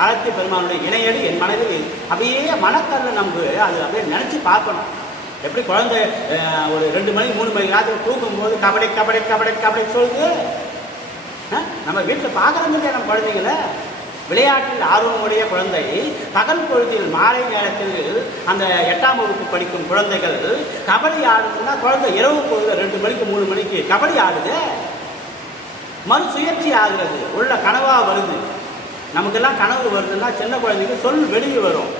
காலத்தி பெருமானுடைய இணையடி என் மனதில் அப்படியே மனக்கல்ல நம்பு. அது அப்படியே நினச்சி பார்க்கணும். எப்படி குழந்தை ஒரு ரெண்டு மணி மூணு மணி நேரத்தில் தூங்கும்போது கபடி கபடி கபடி கபடி சொல்லுது. நம்ம வீட்டில் பார்க்குறோம் இல்லையா நம்ம குழந்தைங்கள? விளையாட்டில் ஆர்வமுடைய குழந்தை பகல் பொழுதில் மாலை நேரத்தில் அந்த எட்டாம் வகுப்பு படிக்கும் குழந்தைகள் கபடி ஆடுதுன்னா குழந்தை இரவு பொழுது ரெண்டு மணிக்கு மூணு மணிக்கு கபடி ஆடுது. மறு சுயற்சி ஆகிறது. உள்ள கனவாக வருது. நமக்கெல்லாம் கனவு வருதுன்னா சின்ன குழந்தைக்கு சொல் வெளியே வரும்.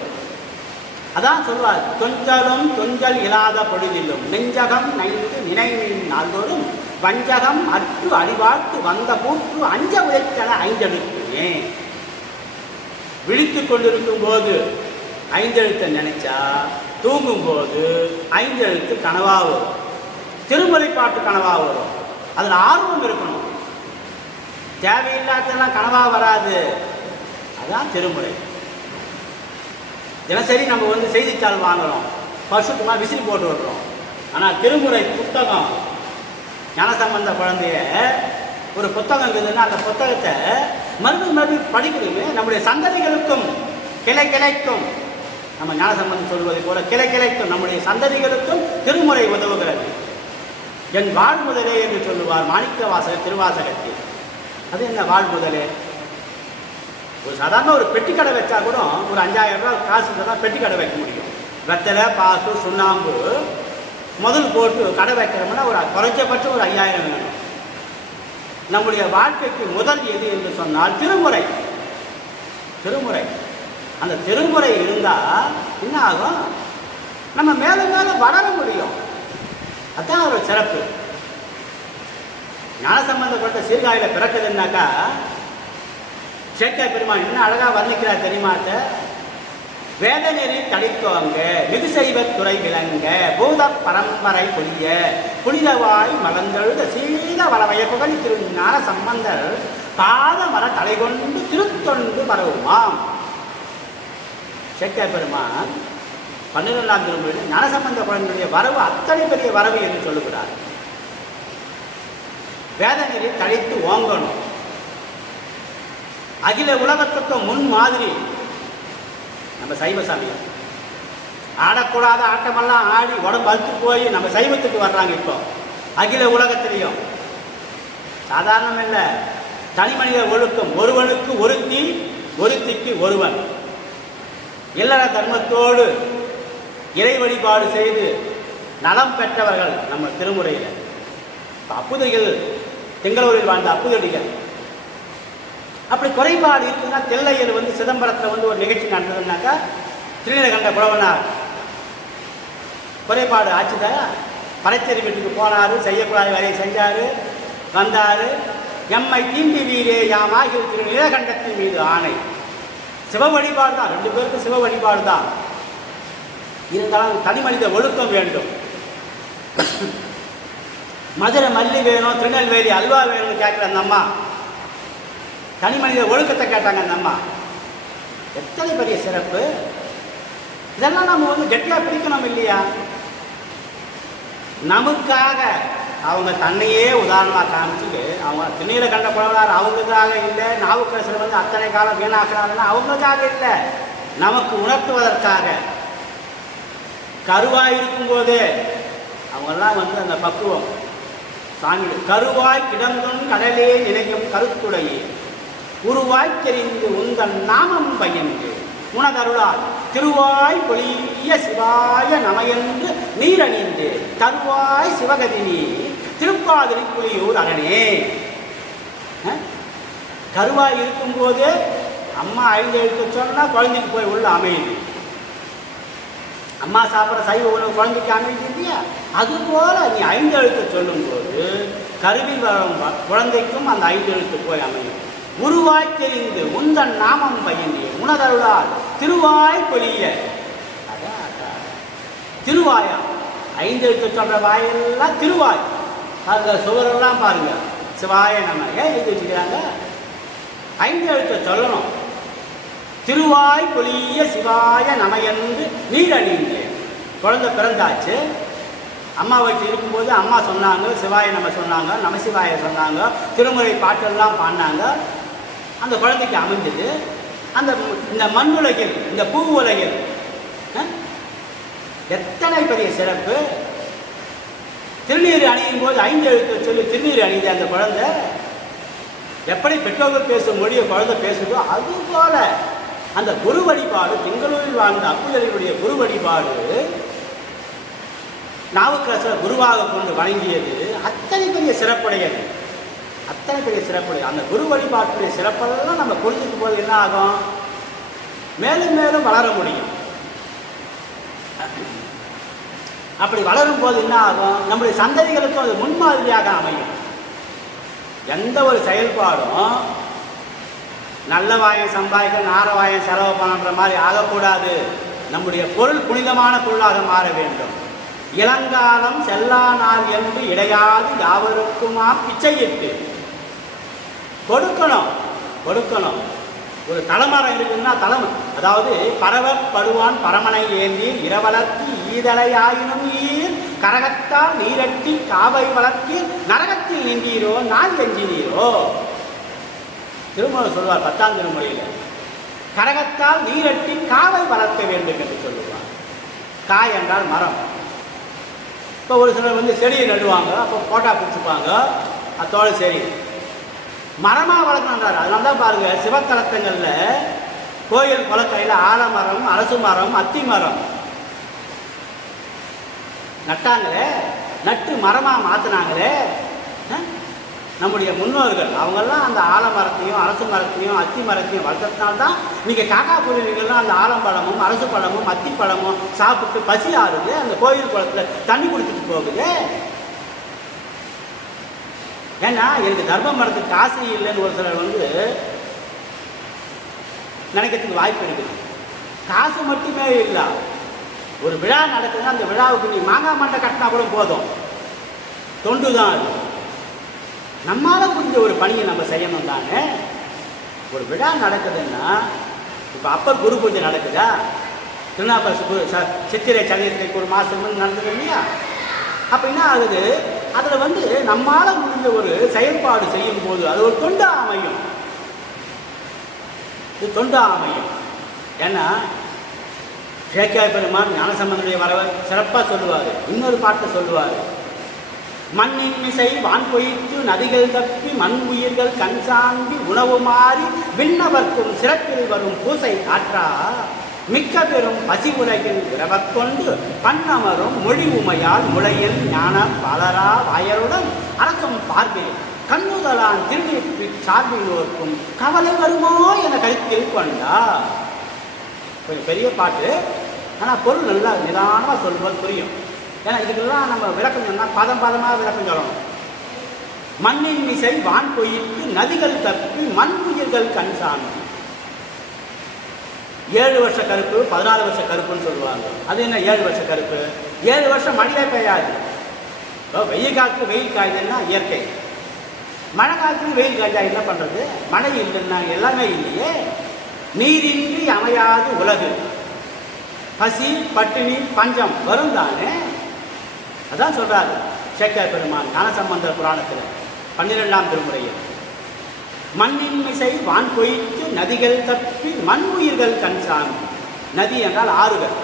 அதான் சொல்வார் தொஞ்சலும் தொஞ்சல் இல்லாத பொழுதிலும் நெஞ்சகம் நைந்து நினைவின் நாள்தோறும் வஞ்சகம் அற்று அடிவாழ்த்து வந்த கூற்று அஞ்ச உழைத்தன ஐந்தெழுத்துமே. விழித்து கொண்டிருக்கும் போது ஐந்தெழுத்தை நினைச்சா தூங்கும்போது ஐந்தெழுத்து கனவாக வரும். திருமலை பாட்டு கனவாக வரும். அதில் ஆர்வம் இருக்கணும். தேவையில்லாததெல்லாம் கனவா வராது. அதான் திருமுறை. தினசரி நம்ம வந்து செய்தித்தாள் வாங்குறோம். பசுக்குமா விசிறி போட்டு விடுறோம். ஆனால் திருமுறை புத்தகம் ஞானசம்பந்த குழந்தைய ஒரு புத்தகம் இருக்குதுன்னா அந்த புத்தகத்தை மறுபடியும் மறுபடியும் படிக்கணுமே. நம்முடைய சந்ததிகளுக்கும் கிளை கிளைக்கும். நம்ம ஞானசம்பந்தம் சொல்வதை போல கிளை கிளைக்கும். நம்முடைய சந்ததிகளுக்கும் திருமுறை உதவுகிறது. என் வாழ்முதலே என்று சொல்லுவார் மாணிக்க வாசகர் திருவாசகத்தில். அது என்ன வாழ்முதலே? ஒரு சாதாரண ஒரு பெட்டி கடை வச்சா கூட ஒரு அஞ்சாயிரம் ரூபா காசு தான் பெட்டி கடை வைக்க முடியும். வெத்தலை பாசு சுண்ணாம்பு முதல் போட்டு கடை வைக்கிறோம்னா ஒரு குறைஞ்சபட்சம் ஒரு ஐயாயிரம் வேணும். நம்முடைய வாழ்க்கைக்கு முதல் எது என்று சொன்னால் திருமுறை. திருமுறை. அந்த திருமுறை இருந்தால் என்ன ஆகும்? நம்ம மேலே மேலே வளர முடியும். அதான் ஒரு சிறப்பு. ஞான சம்பந்தப்பட்ட சீர்காழியில் பிறக்குதுன்னாக்கா சேக்கா பெருமான் என்ன அழகாக வர்ணிக்கிறார் தெரியுமா வேதநெறி நெறி தளித்தோங்க மிகு துறை விளங்க பூத பரம்பரை பொழிய புனிதவாய் மலர்ந்தெழுத சீத வளவய புகழ் திரு சம்பந்தர் பாத மர தலை கொண்டு திருத்தொண்டு வரவுமாம் சேக்கிய பெருமான் பன்னிரெண்டாம் திருமுறையில் ஞானசம்பந்த குழந்தையுடைய வரவு அத்தனை பெரிய வரவு என்று சொல்லுகிறார். வேதநெறி தழைத்து ஓங்கணும். அகில உலகத்துக்கு முன் மாதிரி. நம்ம சைவ சமயம் ஆடக்கூடாத ஆட்டமெல்லாம் ஆடி உடம்பு அழுத்து போய் நம்ம சைவத்துக்கு வர்றாங்க இப்போ. அகில உலகத்திலையும். சாதாரணம் இல்லை தனி மனித ஒழுக்கம் ஒருவனுக்கு ஒருத்தி ஒருத்திக்கு ஒருவன். இல்லற தர்மத்தோடு இறை வழிபாடு செய்து நலம் பெற்றவர்கள் நம்ம திருமுறையில். அப்புதைகள் திங்களூரில் வாழ்ந்த அப்புதடிகள் அப்படி குறைபாடு இருக்குன்னா தெல்லையர் வந்து சிதம்பரத்தில் வந்து ஒரு நிகழ்ச்சி நடந்ததுனாக்கா திருநீலகண்ட புலவனார் குறைபாடு ஆச்சுதா பறைச்சேரி வீட்டுக்கு போனார் செய்யக்கூடாத வேலையை செஞ்சார் வந்தார். எம்மை தீம்பி வீரே யாம் திரு நீலகண்டத்தின் மீது ஆணை. சிவ வழிபாடு தான் ரெண்டு பேருக்கும் சிவ வழிபாடு தான். இருந்தாலும் தனி மனித ஒழுக்கம் வேண்டும். மதுரை மல்லி வேணும் திருநெல்வேலி அல்வா வேணும்னு கேட்குற அந்த அம்மா தனி மனித ஒழுக்கத்தை கேட்டாங்க அந்த அம்மா. எத்தனை பெரிய சிறப்பு? இதெல்லாம் நம்ம வந்து கெட்டியாக பிடிக்கணும் இல்லையா? நமக்காக அவங்க தன்னையே உதாரணமாக காமிச்சு அவங்க திண்ணீரை கண்ட குழந்தையார் அவங்களுக்காக இல்லை நாவுக்கரசர் வந்து அத்தனை காலம் வீணாக்குறாங்கன்னா அவங்களுக்காக இல்லை. நமக்கு உணர்த்துவதற்காக. கருவாய் இருக்கும்போதே அவங்கெல்லாம் வந்து அந்த பக்குவம். சாமி கருவாய் கிடந்தும் கடலே நினைக்கும் கருத்துடையே. உருவாய் உந்தன் நாமம் பயந்து உனதருளால் திருவாய் பொழிய சிவாய நமையென்று நீரணிந்து தருவாய் சிவகதினி திருப்பாதிரி புலியூர் அரணே. கருவாய் இருக்கும்போது அம்மா ஐந்து எழுத்து சொன்னால் குழந்தைக்கு போய் உள்ள அமையுது. அம்மா சாப்பிட்ற சைவ உணவு குழந்தைக்கு அமைதி இல்லையா? அதுபோல நீ ஐந்து எழுத்து சொல்லும்போது கருவில் வரும் குழந்தைக்கும் அந்த ஐந்து எழுத்து போய் அமையும். உருவாய் தெரிந்து உந்தன் நாமம் பயின்றி உணதருளால் திருவாய் கொலிய திருவாயா? ஐந்து எழுத்து சொல்ற வாயெல்லாம் திருவாய். அந்த சுவரெல்லாம் பாருங்க. சிவாய நம்ம ஏன் எழுதி வச்சுக்கிறாங்க ஐந்து எழுத்து சொல்லணும். திருவாய் கொலிய சிவாய நமையென்று நீர் அணிந்து. குழந்தை பிறந்தாச்சு. அம்மா வச்சு இருக்கும்போது அம்மா சொன்னாங்க சிவாய நம்ம சொன்னாங்க நமசிவாய சொன்னாங்க திருமுறை பாட்டெல்லாம் பாடினாங்க. அந்த குழந்தைக்கு அமைஞ்சது. அந்த இந்த மண் உலகில் இந்த பூ உலகில் எத்தனை பெரிய சிறப்பு? திருநீர் அணியும் போது ஐந்து எழுத்து சொல்லி திருநீர் அணிந்த அந்த குழந்தை எப்படி பெற்றோர்கள் பேசும் மொழியை குழந்தை பேசுதோ அது போல அந்த குரு வழிபாடு திங்களூரில் வாழ்ந்த அப்புதலினுடைய குரு வழிபாடு நாவுக்கரசர் குருவாக கொண்டு வணங்கியது அத்தனை பெரிய சிறப்புடையது. அத்தனை பெரிய சிறப்பு அந்த குரு வழிபாட்டுடைய சிறப்பெல்லாம் நம்ம புரிஞ்சுக்கும் போது என்ன ஆகும்? மேலும் மேலும் வளர முடியும். அப்படி வளரும் போது என்ன ஆகும்? நம்முடைய சந்ததிகளுக்கும் அது முன்மாதிரியாக அமையும். எந்த ஒரு செயல்பாடும் நல்ல வாயம் சம்பாதிக்க நார வாயம் செலவு பண்ணுற மாதிரி ஆகக்கூடாது. நம்முடைய பொருள் புனிதமான பொருளாக மாற வேண்டும். இளங்காலம் செல்லா நாள் என்று இடையாது யாவருக்குமா பிச்சையிட்டு கொடுக்கணும். கொடுக்கணும். ஒரு தலைமரம் இருக்குன்னா தலைமை. அதாவது பரவர் படுவான் பரமனை ஏந்தி இரவலர்க்கு ஈதலையாயினும் ஈர் கரகத்தால் நீரட்டி காவை வளர்த்தி நரகத்தில் நின்றீரோ நான் எஞ்சினீரோ. திருமணம் சொல்வார் பத்தாம் திருமுறையில் கரகத்தால் நீரட்டி காவை வளர்க்க வேண்டும் என்று சொல்லுவார். காய் என்றால் மரம். இப்போ ஒரு சிலர் வந்து செடியை நடுவாங்க அப்போ போட்டா பிடிச்சிப்பாங்க அத்தோடு சரி மரமாக வளர்க்கணுன்றார் அதனால தான் பாருங்க சிவத்தலத்தங்களில் கோயில் குளக்கரையில் ஆலமரம் அரசு மரம் அத்தி மரம். நட்டாங்களே? நட்டு மரமாக மாற்றினாங்களே நம்முடைய முன்னோர்கள் அவங்கெல்லாம் அந்த ஆலமரத்தையும் அரசு மரத்தையும் அத்தி மரத்தையும் வளர்த்ததுனால்தான் நீங்கள் காக்கா குருவிகள்லாம் அந்த ஆலம்பழமும் அரசு பழமும் அத்தி பழமும் சாப்பிட்டு பசி ஆறுது. அந்த கோயில் குளத்தில் தண்ணி குடிச்சிட்டு போகுது. ஏன்னா எனக்கு தர்மம் மரத்துக்கு காசு இல்லைன்னு ஒரு சிலர் வந்து நினைக்கிறதுக்கு வாய்ப்பு இருக்குது. காசு மட்டுமே இல்லை. ஒரு விழா நடக்குதுன்னா அந்த விழாவுக்கு நீ மாங்காய் மண்டை கட்டினா கூட போதும். தொண்டு தான் அது. புரிஞ்ச முடிஞ்ச ஒரு பணியை நம்ம செய்யணும் தானே. ஒரு விழா நடக்குதுன்னா இப்போ அப்பர் குரு பூஜை நடக்குதா? திருநாப்பர் குரு சித்திரை சதயத்திற்கு ஒரு மாதம் நடந்தது இல்லையா? அப்போ என்ன அதில் வந்து நம்மால முடிஞ்ச ஒரு செயல்பாடு செய்யும் போது அது ஒரு தொண்டா அமையும். இது தொண்டா அமையும். ஏன்னா சேக்கியார் பெருமான் ஞானசம்பந்தனுடைய வரவர் சிறப்பாக சொல்லுவார். இன்னொரு பாட்டை சொல்லுவார். மண்ணின் மிசை வான் பொய்த்து நதிகள் தப்பி மண் உயிர்கள் கண் சாந்தி உணவு மாறி விண்ணவர்க்கும் சிறப்பில் வரும் பூசை காற்றா மிக்க பெரும் பசி உலகில் விரவக் கொண்டு மொழி உமையால் முளையில் ஞான பலரா வாயருடன் அரசும் பார்வையில் கண்ணுதலான் திருநீற்று சார்பினோர்க்கும் கவலை வருமோ என கருத்தில் கொண்டார். கொஞ்சம் பெரிய பாட்டு ஆனால் பொருள் நல்லா நிதானமாக சொல்வது புரியும். ஏன்னா இதுக்கெல்லாம் நம்ம விளக்கம் சொன்னால் பதம் பதமாக விளக்கம் சொல்லணும். மண்ணின் இசை வான் பொய்க்கு நதிகள் தப்பி மண் உயிர்கள் கண் சாமி ஏழு வருஷ கருப்பு பதினாலு வருஷ கருப்புன்னு சொல்லுவாங்க. அது என்ன ஏழு வருஷ கருப்பு? ஏழு வருஷம் மழையே பெய்யாது. இப்போ வெயில் காலத்துல வெயில் காய்ச்சல்னா இயற்கை. மழை காலத்துல வெயில் காய்ச்சா என்ன பண்ணுறது மழை இல்லைன்னா எல்லாமே இல்லையே. நீரின்றி அமையாது உலகு. பசி பட்டினி பஞ்சம் வரும் தானே? அதான் சொல்றாரு சேக்கியார் பெருமான் ஞானசம்பந்தர் புராணத்தில். பன்னிரெண்டாம் திருமுறையில். மண்ணின்மிசை வான் பொய்த்து நதிகள் தப்பி மண் உயிர்கள் கண் சாமி. நதி என்றால் ஆறுகள்.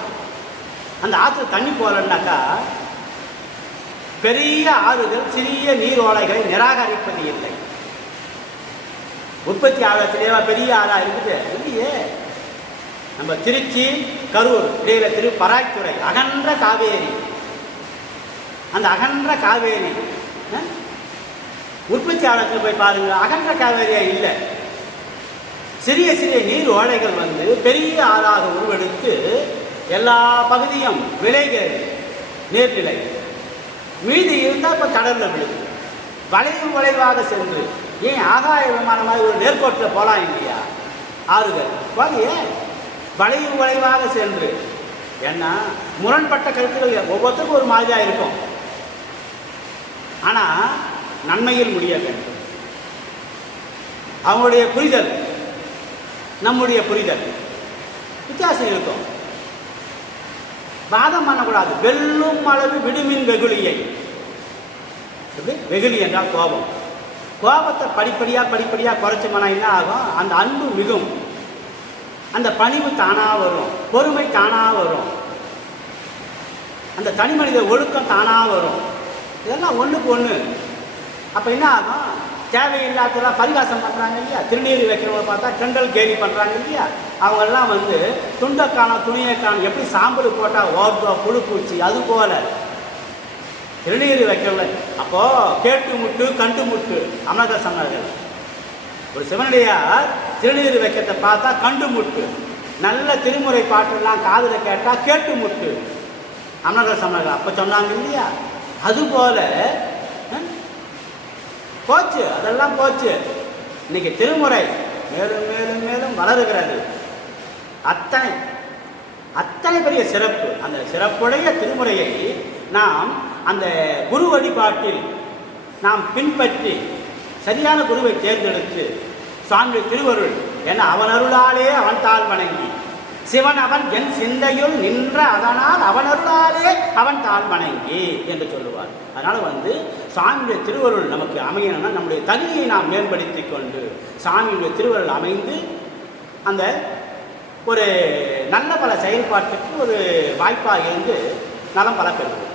அந்த ஆற்று தண்ணி போகலன்னாக்கா பெரிய ஆறுகள் சிறிய நீரோடைகளை நிராகரிப்பது இல்லை. உற்பத்தி ஆழத்திலேவா பெரிய ஆறாக இருக்குது இல்லையே? நம்ம திருச்சி கரூர் இடையில திரு பராய்த்துறை அகன்ற காவேரி. அந்த அகன்ற காவேரி அஹ், உற்பத்தி போய் பாருங்க அகன்ற காவேரியா இல்லை. சிறிய சிறிய நீர் ஓடைகள் வந்து பெரிய ஆறாக உருவெடுத்து எல்லா பகுதியும் விளைகிறது நீர்நிலை. மீதி இருந்தால் இப்போ கடலில் விழுது வளைவு வளைவாக சென்று ஏன் ஆகாய விமானம் மாதிரி ஒரு நேர்கோட்டில் போகலாம் இல்லையா? ஆறுகள். போதையே வளைவு வளைவாக சென்று. ஏன்னா முரண்பட்ட கருத்துக்கள் ஒவ்வொருத்தருக்கும் ஒரு மாதிரியாக இருக்கும். ஆனால் நன்மையில் முடிய வேண்டும் அவங்களுடைய புரிதல் நம்முடைய புரிதல். வித்தியாசம் இருக்கும். வாதம் பண்ணக்கூடாது. வெல்லும் அளவு விடுமின் வெகுளியை. வெகுளி என்றால் கோபம். கோபத்தை படிப்படியாக படிப்படியாக குறைச்சோம்னா என்ன ஆகும்? அந்த அன்பு மிகும். அந்த பணிவு தானாக வரும். பொறுமை தானாக வரும். அந்த தனி மனித ஒழுக்கம் தானாக வரும். இதெல்லாம் ஒன்றுக்கு ஒன்று அப்போ என்ன ஆகும்? தேவையில்லாததெல்லாம் பரிகாசம் பண்ணுறாங்க இல்லையா? திருநீர் வைக்கிறவங்க பார்த்தா கிண்டல் கேலி பண்ணுறாங்க இல்லையா? அவங்கெல்லாம் வந்து துண்டக்கான காணும் துணியை எப்படி சாம்பல் போட்டால் ஓர்தோ புழு பூச்சி அது போல. திருநீர் வைக்கிறவங்க அப்போது கேட்டு முட்டு கண்டு முட்டு அமர்த சொன்னார்கள். ஒரு சிவனடியார் திருநீர் வைக்கிறத பார்த்தா கண்டு முட்டு. நல்ல திருமுறை பாட்டெல்லாம் காதில் கேட்டால் கேட்டு முட்டு. அமர்த சொன்னார்கள். அப்போ சொன்னாங்க இல்லையா? அதுபோல போச்சு அதெல்லாம் போச்சு. இன்னைக்கு திருமுறை மேலும் மேலும் மேலும் வளருகிறது. அத்தனை அத்தனை பெரிய சிறப்பு. அந்த சிறப்புடைய திருமுறையை நாம் அந்த குரு வழிபாட்டில் நாம் பின்பற்றி சரியான குருவை தேர்ந்தெடுத்து சுவாமி திருவருள் என அவன் அருளாலே அவன் தாழ் வணங்கி சிவன் அவன் என் சிந்தையுள் நின்ற அதனால் அவன் அருளாலே அவன் தாழ் வணங்கி என்று சொல்லுவார். அதனால் வந்து சாமியுடைய திருவருள் நமக்கு அமையணும்னா நம்முடைய தகுதியை நாம் மேம்படுத்தி கொண்டு சாமியுடைய திருவருள் அமைந்து அந்த ஒரு நல்ல பல செயல்பாட்டுக்கு ஒரு வாய்ப்பாக இருந்து நலம் பல பெறுவோம்.